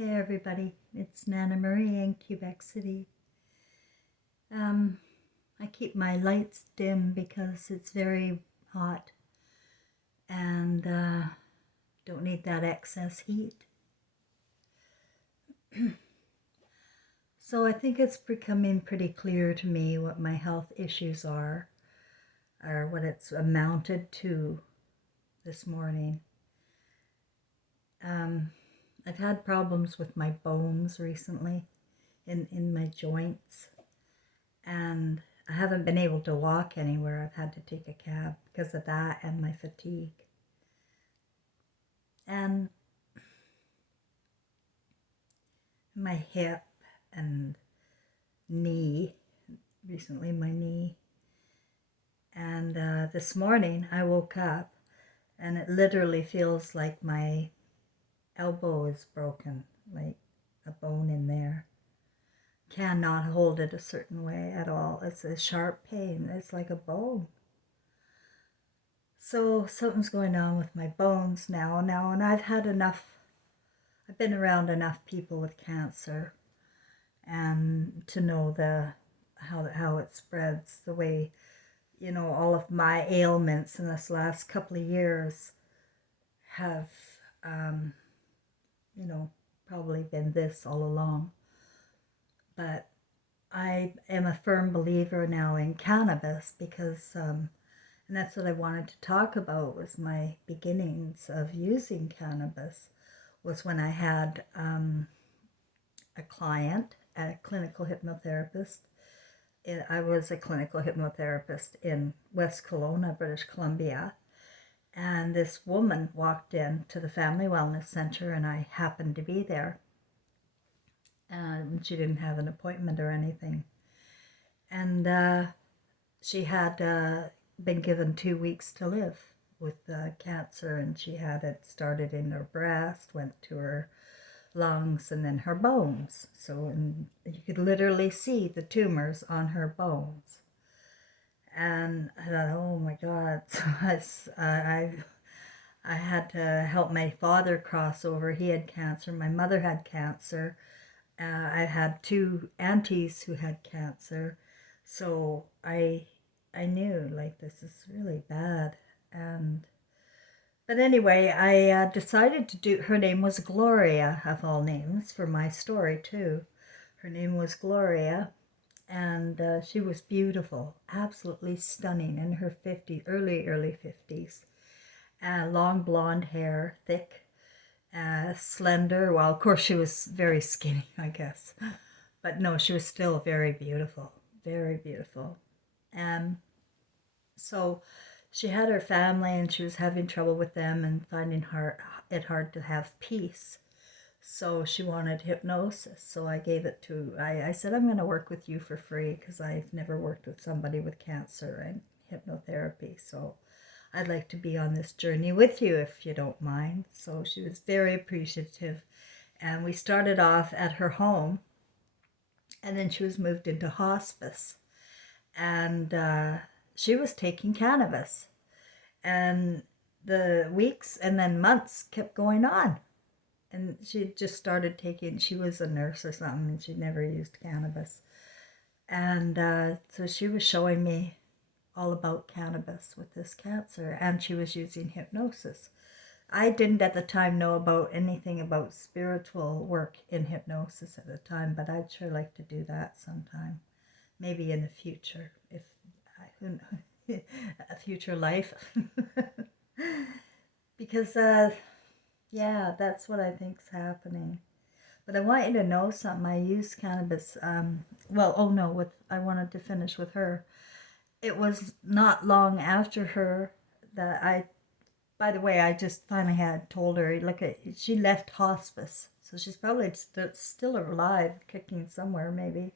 Hey everybody, it's Nana Marie in Quebec City. I keep my lights dim because it's very hot and don't need that excess heat. So I think it's becoming pretty clear to me what my health issues are, or what it's amounted to this morning. I've had problems with my bones recently in my joints, and I haven't been able to walk anywhere. I've had to take a cab because of that and my fatigue. And my hip and knee, recently my knee. And this morning I woke up and it literally feels like my elbow is broken, like a bone in there. Cannot hold it a certain way at all. It's a sharp pain. It's like a bone. So something's going on with my bones now, and I've had enough. I've been around enough people with cancer, and to know how it spreads, the way, all of my ailments in this last couple of years have, um, probably been this all along. But I am a firm believer now in cannabis because, and that's what I wanted to talk about, was my beginnings of using cannabis. Was when I had a client, a clinical hypnotherapist. I was a clinical hypnotherapist in West Kelowna, British Columbia. And this woman walked in to the Family Wellness Center, and I happened to be there. She didn't have an appointment or anything. And she had been given 2 weeks to live with cancer, and she had it started in her breast, went to her lungs, and then her bones. So you could literally see the tumors on her bones. And I thought, oh my God. So I had to help my father cross over. He had cancer. My mother had cancer. I had 2 aunties who had cancer. So I knew, like, this is really bad. But anyway, I decided to do, her name was Gloria, of all names, for my story too. Her name was Gloria, and she was beautiful, absolutely stunning, in her 50s, early 50s. Long blonde hair, thick, slender. Well, of course she was very skinny, I guess. But no, she was still very beautiful, very beautiful. So she had her family and she was having trouble with them and finding it hard to have peace. So she wanted hypnosis. So I gave it to, I said, I'm going to work with you for free because I've never worked with somebody with cancer and hypnotherapy. So I'd like to be on this journey with you if you don't mind. So she was very appreciative. And we started off at her home, and then she was moved into hospice. And she was taking cannabis. And the weeks and then months kept going on. And she just started taking, she was a nurse or something, and she'd never used cannabis. And so she was showing me all about cannabis with this cancer, and she was using hypnosis. I didn't at the time know about anything about spiritual work in hypnosis at the time, but I'd sure like to do that sometime, maybe in the future, if a future life. Because yeah, that's what I think's happening. But I want you to know something. I use cannabis. I wanted to finish with her. It was not long after her that by the way, I just finally had told her, look, she left hospice. So she's probably still alive, kicking somewhere maybe.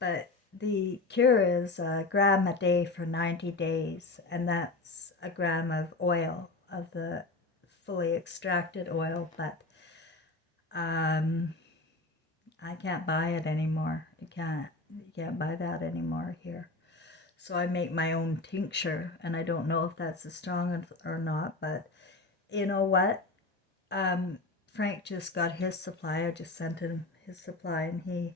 But the cure is a gram a day for 90 days. And that's a gram of oil, of the fully extracted oil. But I can't buy it anymore. You can't buy that anymore here. So I make my own tincture, and I don't know if that's as strong or not, but you know what? Frank just got his supply. I just sent him his supply, and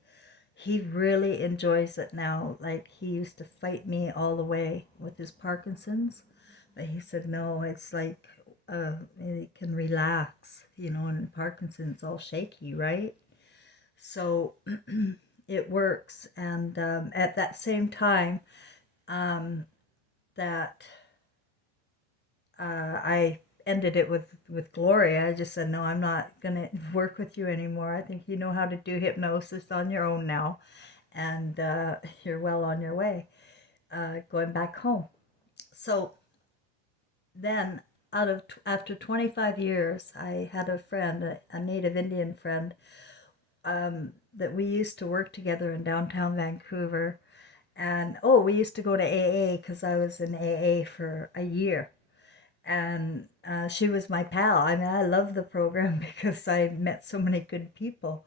he really enjoys it now. Like, he used to fight me all the way with his Parkinson's, but he said no, it's like it can relax, and Parkinson's all shaky, right? So it works. And at that same time, that I ended it with Gloria. I just said, no, I'm not going to work with you anymore. I think you know how to do hypnosis on your own now, and you're well on your way, going back home. So then, after 25 years, I had a friend, a native Indian friend, that we used to work together in downtown Vancouver. And we used to go to AA because I was in AA for a year. And she was my pal. I mean, I love the program because I met so many good people.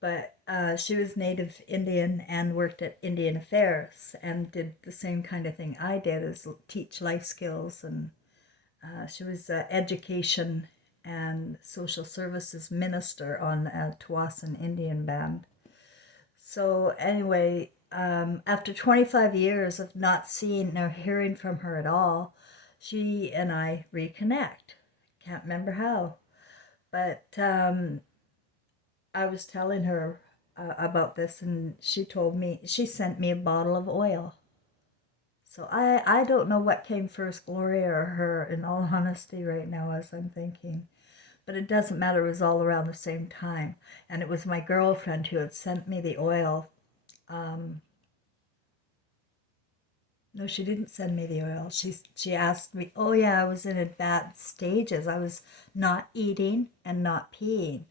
But she was Native Indian and worked at Indian Affairs and did the same kind of thing I did, as teach life skills. And she was education and social services minister on a Tawasan Indian band. So anyway, after 25 years of not seeing or hearing from her at all, she and I reconnect. Can't remember how, but I was telling her about this, and she sent me a bottle of oil. So I don't know what came first, Gloria or her, in all honesty, right now, as I'm thinking. But it doesn't matter, it was all around the same time. And it was my girlfriend who had sent me the oil. No, she didn't send me the oil. She asked me, oh yeah, I was in advanced stages. I was not eating and not peeing.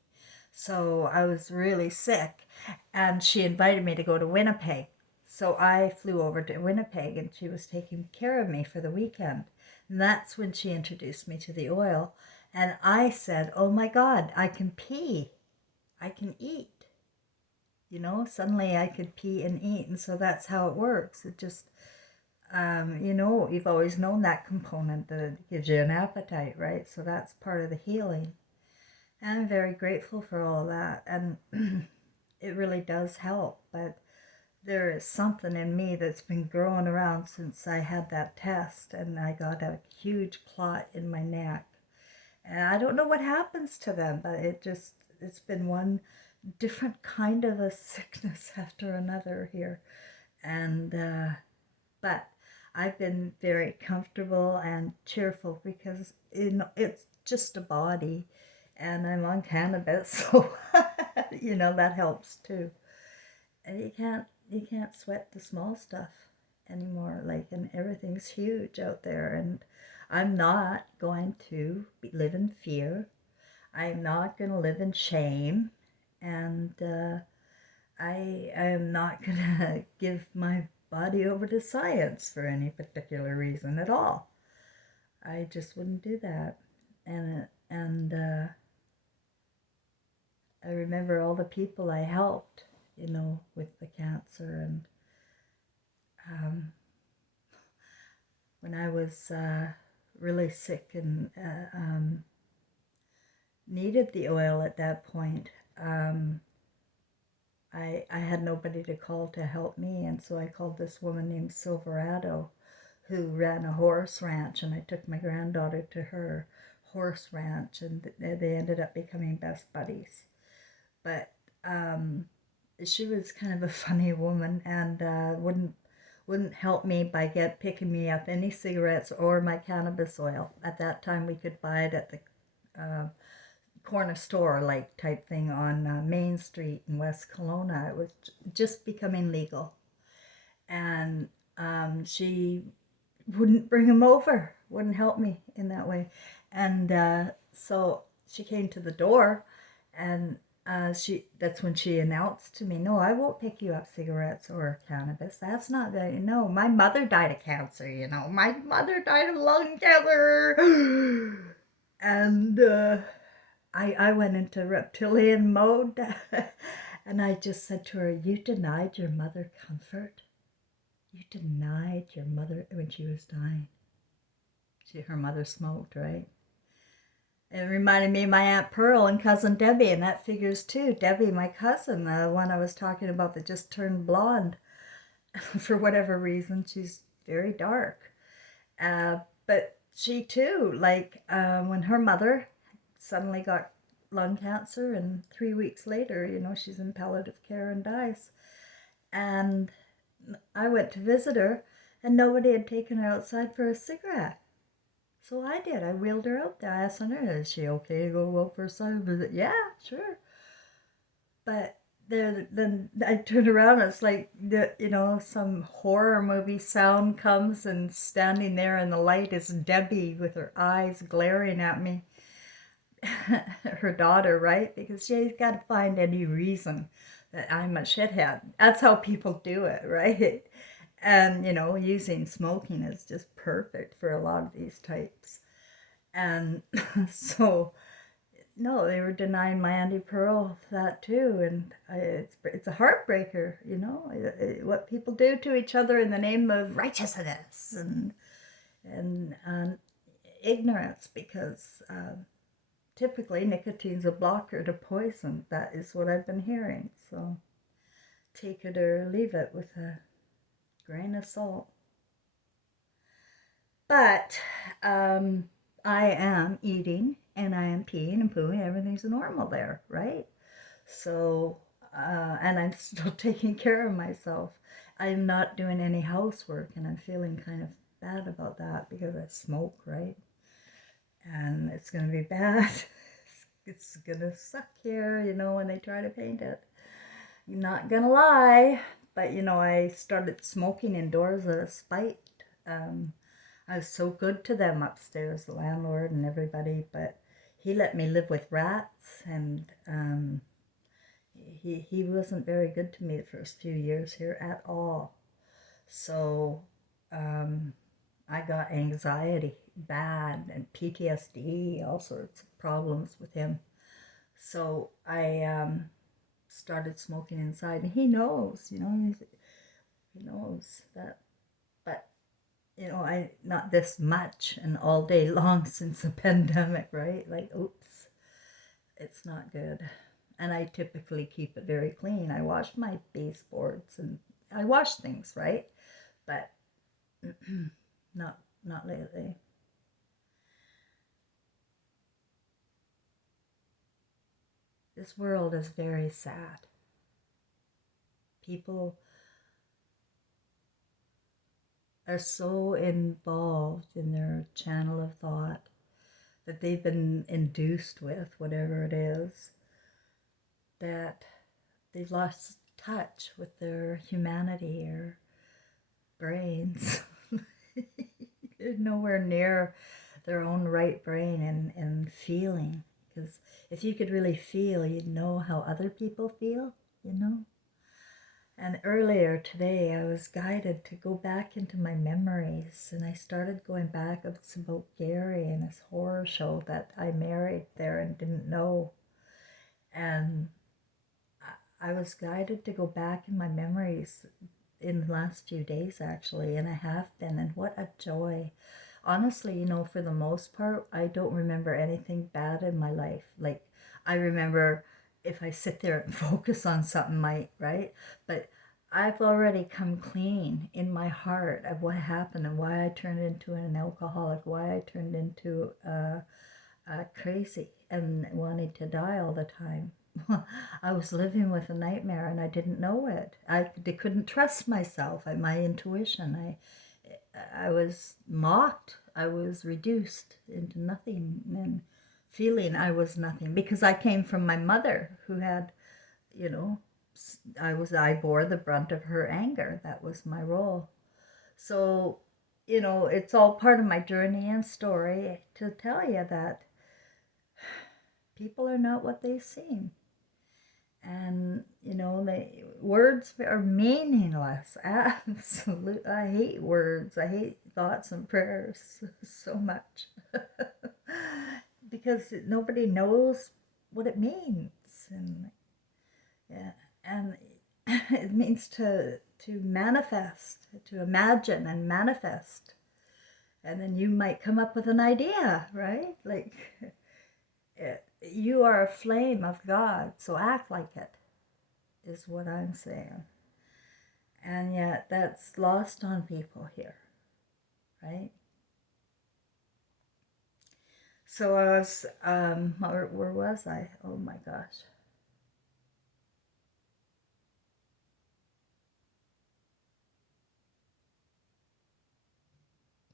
So I was really sick. And she invited me to go to Winnipeg. So I flew over to Winnipeg, and she was taking care of me for the weekend. And that's when she introduced me to the oil. And I said, oh my God, I can pee. I can eat. Suddenly I could pee and eat. And so that's how it works. It just, you've always known that component, that it gives you an appetite, right? So that's part of the healing. And I'm very grateful for all of that. And it really does help. But there is something in me that's been growing around since I had that test, and I got a huge clot in my neck. And I don't know what happens to them, but it's been one different kind of a sickness after another here. And, but I've been very comfortable and cheerful because it's just a body, and I'm on cannabis, so, that helps too. And you can't sweat the small stuff anymore, and everything's huge out there. And I'm not going to live in fear. I'm not going to live in shame. And I am not going to give my body over to science for any particular reason at all. I just wouldn't do that. And I remember all the people I helped, with the cancer. And when I was really sick and needed the oil at that point, I had nobody to call to help me. And so I called this woman named Silverado, who ran a horse ranch, and I took my granddaughter to her horse ranch, and they ended up becoming best buddies. But she was kind of a funny woman, and wouldn't help me by picking me up any cigarettes or my cannabis oil. At that time, we could buy it at the corner store type thing on Main Street in West Kelowna. It was just becoming legal, and she wouldn't bring him over, wouldn't help me in that way. And so she came to the door, and that's when she announced to me, no, I won't pick you up cigarettes or cannabis. That's not that, my mother died of cancer, my mother died of lung cancer. And I went into reptilian mode. And I just said to her, you denied your mother comfort. You denied your mother when she was dying. Her mother smoked, right? It reminded me of my Aunt Pearl and Cousin Debbie, and that figures too. Debbie, my cousin, the one I was talking about that just turned blonde for whatever reason, she's very dark. But she too, like when her mother suddenly got lung cancer, and 3 weeks later, she's in palliative care and dies. And I went to visit her, and nobody had taken her outside for a cigarette. So I did. I wheeled her out there. I asked her, is she okay to go out for a cigarette visit? Yeah, sure. But then I turned around and it's like, some horror movie sound comes, and standing there in the light is Debbie with her eyes glaring at me. Her daughter, right? Because she's got to find any reason that I'm a shithead. That's how people do it, right? And, using smoking is just perfect for a lot of these types. And so, no, they were denying my Auntie Pearl that too. And it's a heartbreaker, what people do to each other in the name of righteousness and ignorance, because typically nicotine's a blocker to poison. That is what I've been hearing. So take it or leave it with a grain of salt. But I am eating and I am peeing and pooing. Everything's normal there, right? So, and I'm still taking care of myself. I'm not doing any housework, and I'm feeling kind of bad about that because I smoke, right? And it's going to be bad. It's going to suck here, when they try to paint it. I'm not going to lie, but, I started smoking indoors out of spite. I was so good to them upstairs, the landlord and everybody, but he let me live with rats, and he wasn't very good to me the first few years here at all. So I got anxiety bad and PTSD, all sorts of problems with him. So I started smoking inside, and he knows, he knows that. But I not this much and all day long since the pandemic, right? Like, oops, it's not good. And I typically keep it very clean. I wash my baseboards and I wash things, right? But not lately. This world is very sad. People are so involved in their channel of thought that they've been induced with, whatever it is, that they've lost touch with their humanity or brains. They're nowhere near their own right brain and feeling. Because if you could really feel, you'd know how other people feel, And earlier today, I was guided to go back into my memories, and I started going back. It's about Gary and his horror show that I married there and didn't know. And I was guided to go back in my memories in the last few days, actually, and I have been, and what a joy. Honestly, for the most part, I don't remember anything bad in my life. Like, I remember if I sit there and focus on something, right? But I've already come clean in my heart of what happened and why I turned into an alcoholic, why I turned into crazy and wanted to die all the time. I was living with a nightmare and I didn't know it. I couldn't trust myself, my intuition. I was mocked. I was reduced into nothing and feeling I was nothing because I came from my mother who had, I bore the brunt of her anger. That was my role. So, it's all part of my journey and story to tell you that people are not what they seem. And, words are meaningless. Absolutely. I hate words. I hate thoughts and prayers so much. Because nobody knows what it means. And, yeah, and it means to manifest, to imagine and manifest. And then you might come up with an idea, right? Like, You are a flame of God, so act like it, is what I'm saying. And yet that's lost on people here, right? So I was, where was I? Oh my gosh.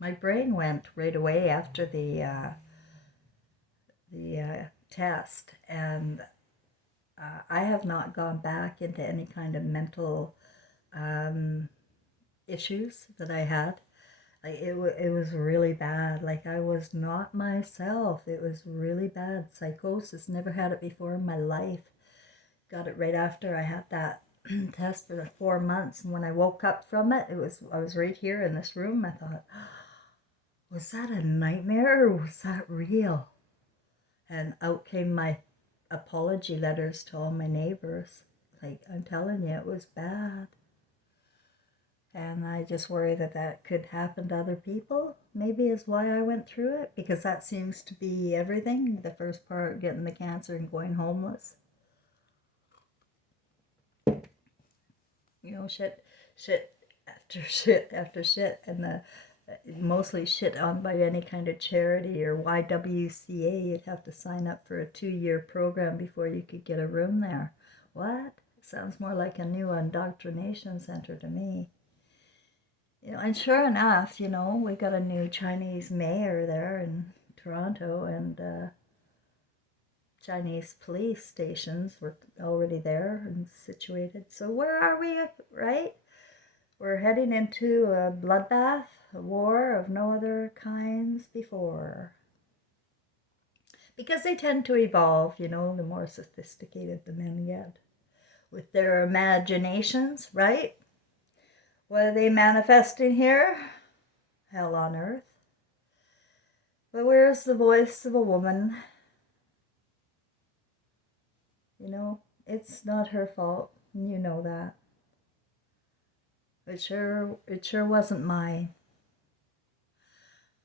My brain went right away after the test, and I have not gone back into any kind of mental um, issues that I had. Like it was really bad. Like I was not myself. It was really bad. Psychosis. Never had it before in my life. Got it right after I had that test for the 4 months. And when I woke up from it, I was right here in this room. I thought, was that a nightmare or was that real? And out came my apology letters to all my neighbors. Like I'm telling you, it was bad. And I just worry that that could happen to other people. Maybe is why I went through it, because that seems to be everything. The first part, getting the cancer and going homeless. You know, shit after shit after shit. And mostly shit on by any kind of charity or YWCA. You'd have to sign up for a 2-year program before you could get a room there. What? Sounds more like a new indoctrination center to me. You know, and sure enough, you know, we got a new Chinese mayor there in Toronto, and Chinese police stations were already there and situated. So where are we, right? We're heading into a bloodbath, a war of no other kinds before. Because they tend to evolve, you know, the more sophisticated the men get with their imaginations, right? What are they manifesting here? Hell on earth. But where's the voice of a woman? You know, it's not her fault. You know that. It sure wasn't mine.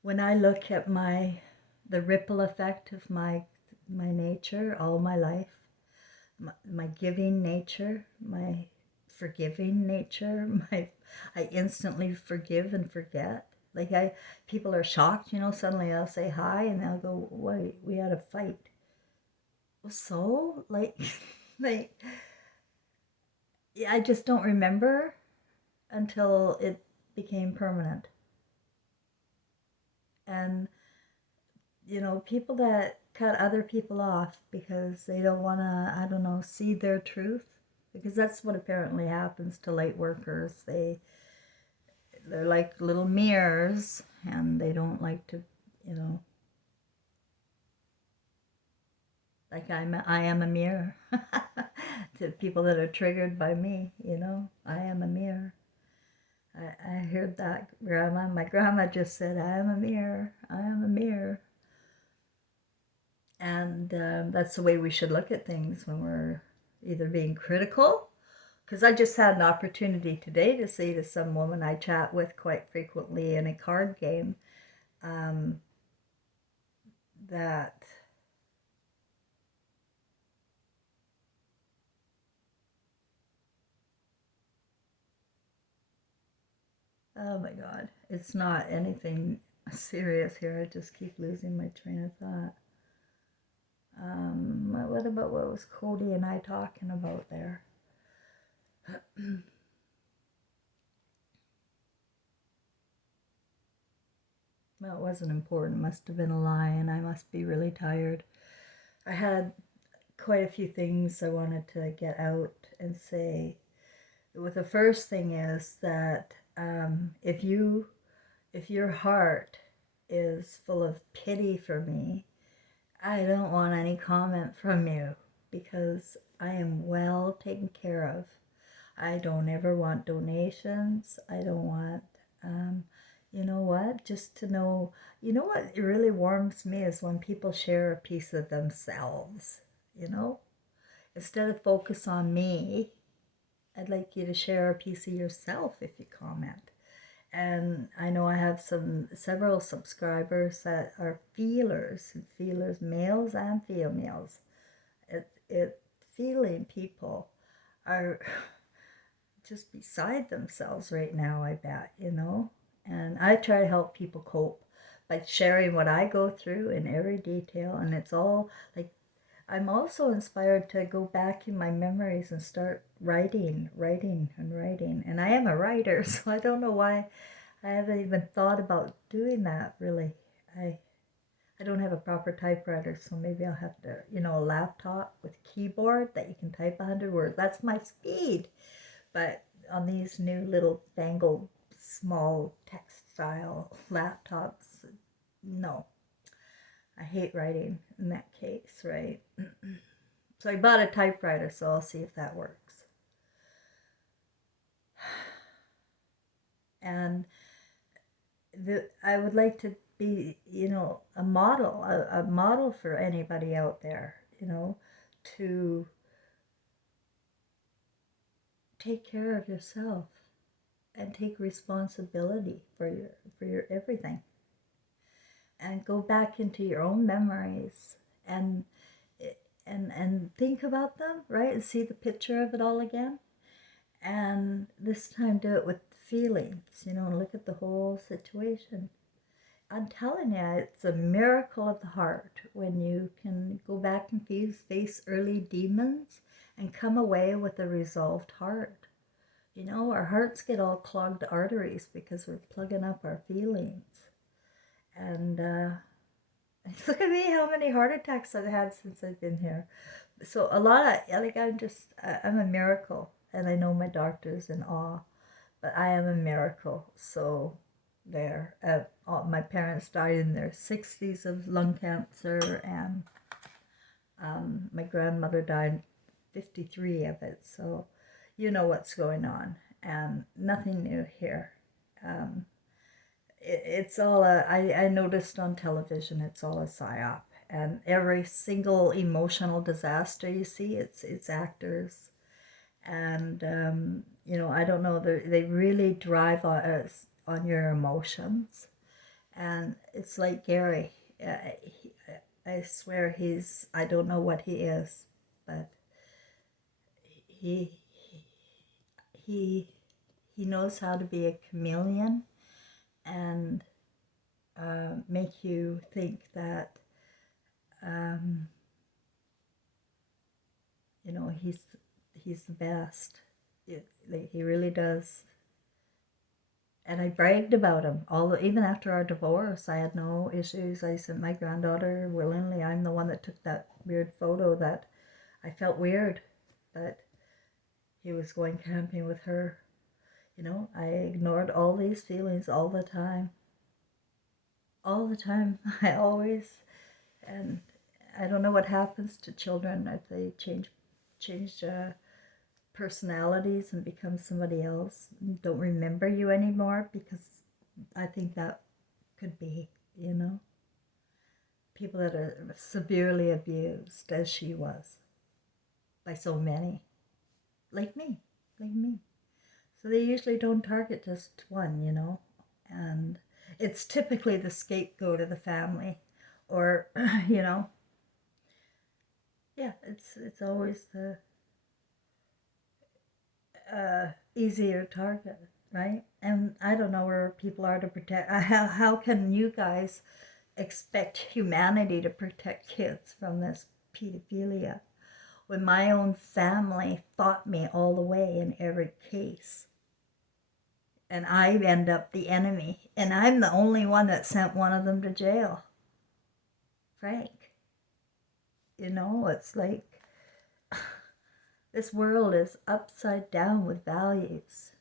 When I look at the ripple effect of my nature all my life, my giving nature, my forgiving nature, I instantly forgive and forget. Like people are shocked, you know, suddenly I'll say hi and they'll go, wait, we had a fight. So, like, like, yeah, I just don't remember until it became permanent. And, you know, people that cut other people off because they don't want to, I don't know, see their truth, because that's what apparently happens to light workers. They're like little mirrors, and they don't like to, you know, like I am a mirror to people that are triggered by me, you know. I am a mirror. I heard that, grandma. My grandma just said, I am a mirror. I am a mirror. And that's the way we should look at things when we're either being critical. Because I just had an opportunity today to say to some woman I chat with quite frequently in a card game um, that oh my God, it's not anything serious here. I just keep losing my train of thought. What about what was Cody and I talking about there? Well, it wasn't important. It must have been a lie, and I must be really tired. I had quite a few things I wanted to get out and say. Well, the first thing is that if your heart is full of pity for me, I don't want any comment from you, because I am well taken care of. I don't ever want donations. I don't want, you know what, just to know, you know what really warms me is when people share a piece of themselves, you know? Instead of focus on me, I'd like you to share a piece of yourself if you comment. And I know I have several subscribers that are feelers, males and females. It feeling people are just beside themselves right now, I bet, you know. And I try to help people cope by sharing what I go through in every detail. And it's all like, I'm also inspired to go back in my memories and start writing. And I am a writer, so I don't know why I haven't even thought about doing that really. I I don't have a proper typewriter, so maybe I'll have to, a laptop with keyboard that you can type 100 words. That's my speed. But on these new little fangled small text style laptops, no. I hate writing in that case, right? So I bought a typewriter, so I'll see if that works. And I would like to be, a model for anybody out there, to take care of yourself and take responsibility for your everything, and go back into your own memories and think about them, right? And see the picture of it all again. And this time do it with feelings, look at the whole situation. I'm telling you, it's a miracle of the heart when you can go back and face early demons and come away with a resolved heart. Our hearts get all clogged arteries because we're plugging up our feelings. And look at me, how many heart attacks I've had since I've been here. So a lot of, like, I'm a miracle. And I know my doctor's in awe, but I am a miracle. So there. My parents died in their 60s of lung cancer, and my grandmother died 53 of it. So you know what's going on, and nothing new here. It's all I noticed on television, it's all a psyop. And every single emotional disaster you see, it's actors. And I don't know, they really drive on us, on your emotions. And it's like Gary. I swear I don't know what he is, but he he he knows how to be a chameleon and make you think that he's the best. Like, he really does. And I bragged about him. Even after our divorce, I had no issues. I sent my granddaughter willingly. I'm the one that took that weird photo that I felt weird, but he was going camping with her. I ignored all these feelings all the time. All the time. I always, and I don't know what happens to children if they change personalities and become somebody else, don't remember you anymore, because I think that could be, people that are severely abused, as she was, by so many, like me. So they usually don't target just one, and it's typically the scapegoat of the family, or, yeah, it's always the easier target, right? And I don't know where people are to protect. How can you guys expect humanity to protect kids from this pedophilia when my own family fought me all the way in every case? And I end up the enemy. And I'm the only one that sent one of them to jail. Frank. It's like this world is upside down with values.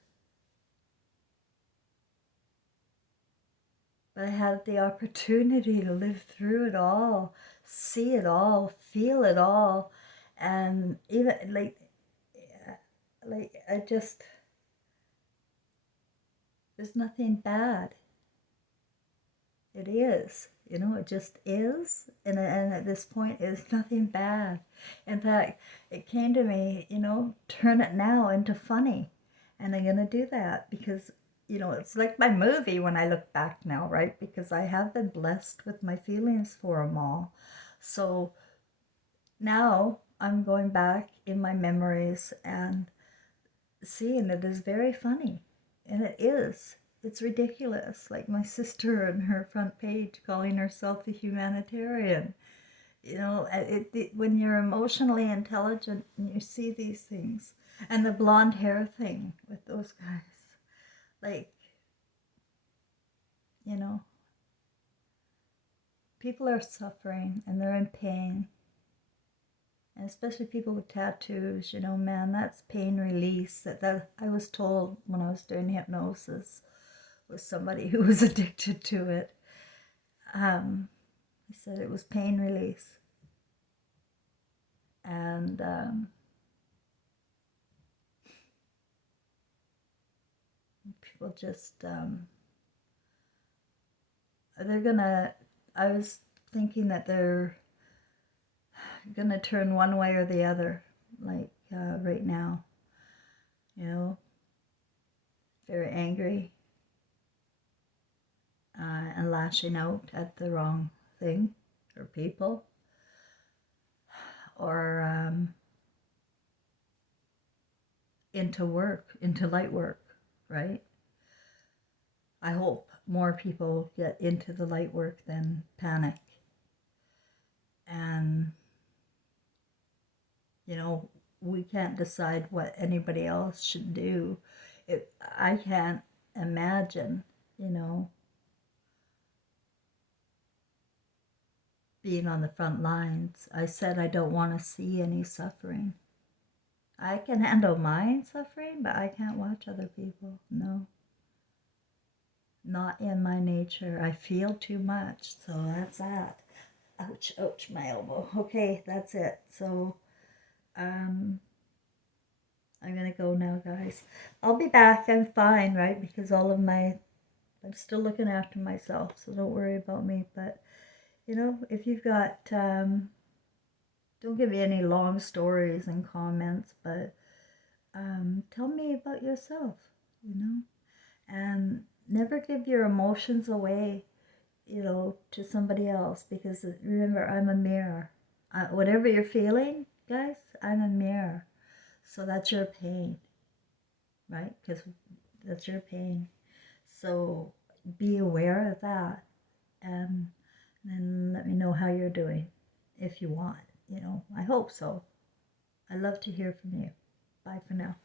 But I had the opportunity to live through it all, see it all, feel it all, and even like I just, there's nothing bad. It is, it just is, and at this point, it's nothing bad. In fact, it came to me, turn it now into funny, and I'm gonna do that because it's like my movie when I look back now, right? Because I have been blessed with my feelings for them all. So now I'm going back in my memories and seeing it is very funny. And it is. It's ridiculous. Like my sister on her front page calling herself a humanitarian. When you're emotionally intelligent and you see these things, and the blonde hair thing with those guys, like, you know, people are suffering and they're in pain. And especially people with tattoos, man, that's pain release. That I was told when I was doing hypnosis with somebody who was addicted to it. He said it was pain release. And people just, they're gonna, I was thinking that they're gonna turn one way or the other, like right now, very angry and lashing out at the wrong thing or people, or into work, into light work, right? I hope more people get into the light work than panic. And, we can't decide what anybody else should do. I can't imagine, being on the front lines. I said I don't want to see any suffering. I can handle my suffering, but I can't watch other people. No. Not in my nature. I feel too much, so that's that. Ouch, ouch, my elbow. Okay, that's it. So, I'm gonna go now, guys. I'll be back. I'm fine, right? Because I'm still looking after myself, so don't worry about me. But, if you've got, don't give me any long stories and comments, but tell me about yourself, and never give your emotions away, to somebody else, because remember, I'm a mirror. Whatever you're feeling, guys, I'm a mirror. So that's your pain, right? Because that's your pain. So be aware of that, and then let me know how you're doing if you want. I hope so. I love to hear from you. Bye for now.